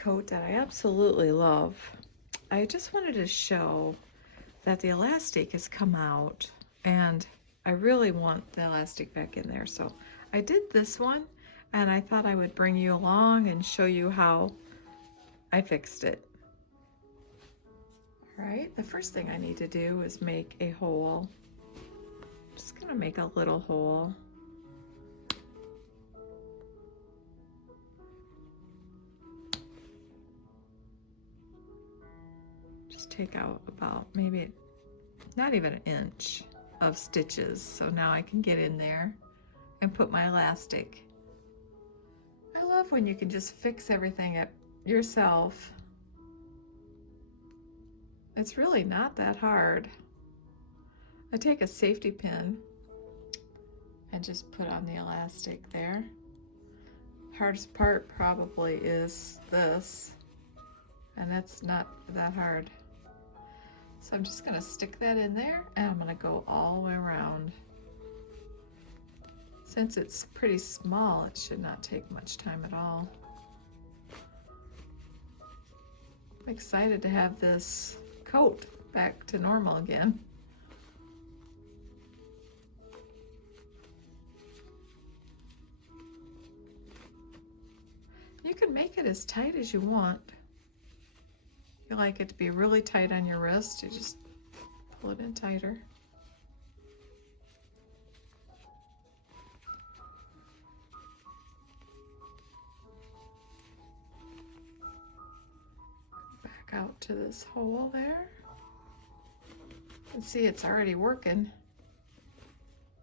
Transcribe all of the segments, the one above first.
coat that I absolutely love. I just wanted to show that the elastic has come out and I really want the elastic back in there. So I did this one and I thought I would bring you along and show you how I fixed it. All right, the first thing I need to do is make a hole. Just gonna make a little hole. Just take out about maybe not even an inch of stitches. So now I can get in there and put my elastic. I love when you can just fix everything up yourself. It's really not that hard. I take a safety pin and just put on the elastic there. Hardest part probably is this, and that's not that hard. So I'm just gonna stick that in there and I'm gonna go all the way around. Since it's pretty small, it should not take much time at all. I'm excited to have this coat back to normal again. You can make it as tight as you want. If you like it to be really tight on your wrist, you just pull it in tighter. Back out to this hole there. You can see it's already working.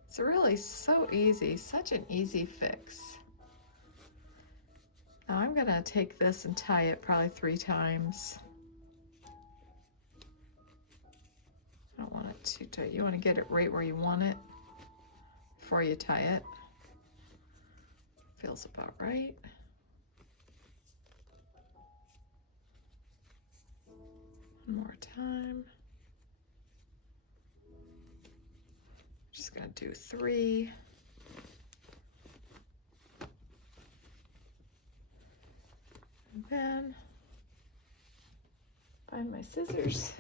It's really so easy, such an easy fix. Now I'm gonna take this and tie it probably 3 times. I don't want it too tight. You want to get it right where you want it before you tie it. Feels about right. One more time. Just gonna do 3. And then find my scissors.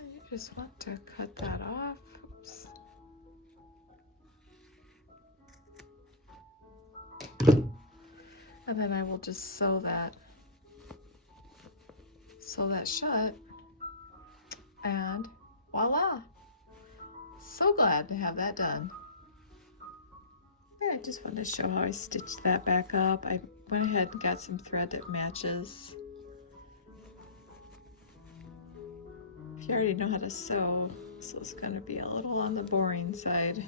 And you just want to cut that off. Oops. And then I will just sew that shut, and voila! So glad to have that done. Yeah, I just wanted to show how I stitched that back up. I went ahead and got some thread that matches. If you already know how to sew, this is going to be a little on the boring side.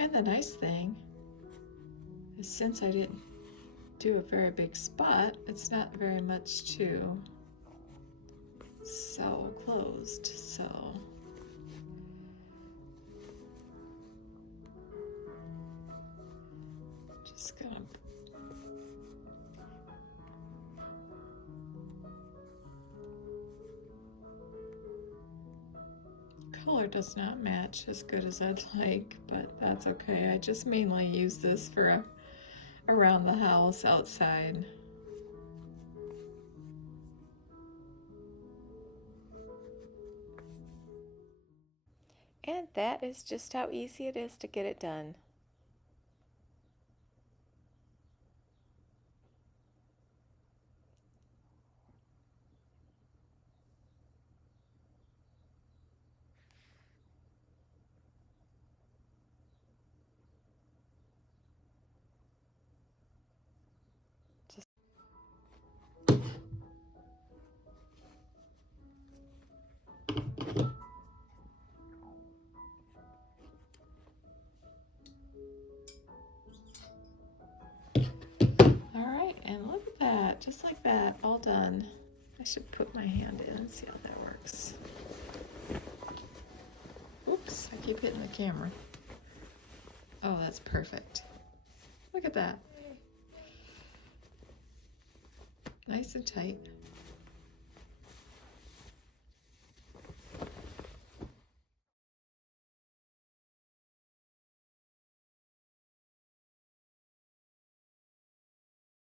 And the nice thing is, since I didn't do a very big spot, it's not very much to sew closed, so just gonna color does not match as good as I'd like, but that's okay. I just mainly use this for around the house outside. And that is just how easy it is to get it done. like that, all done. I should put my hand in and see how that works. Oops, I keep hitting the camera. Oh, that's perfect. Look at that. Nice and tight.